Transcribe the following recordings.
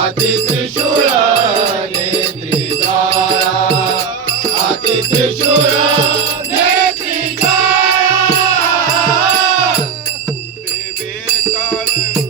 अति त्रिशूळ नेत्री काळा अति त्रिशूळ Baby, darling.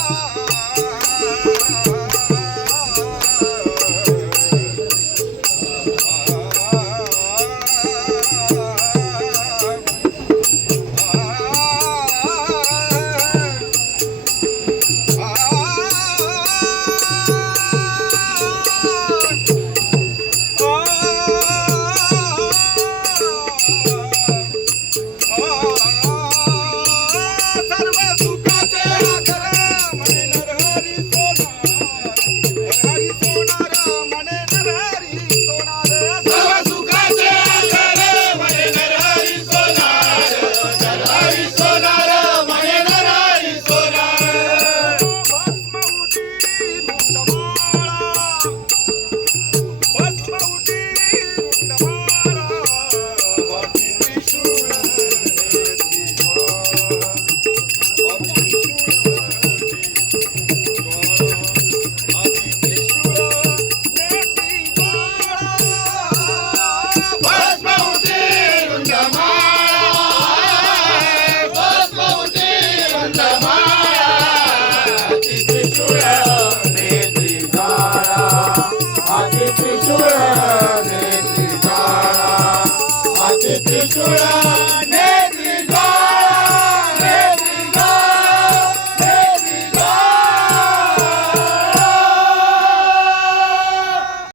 त्रिशूळ ने त्रिशूळ ने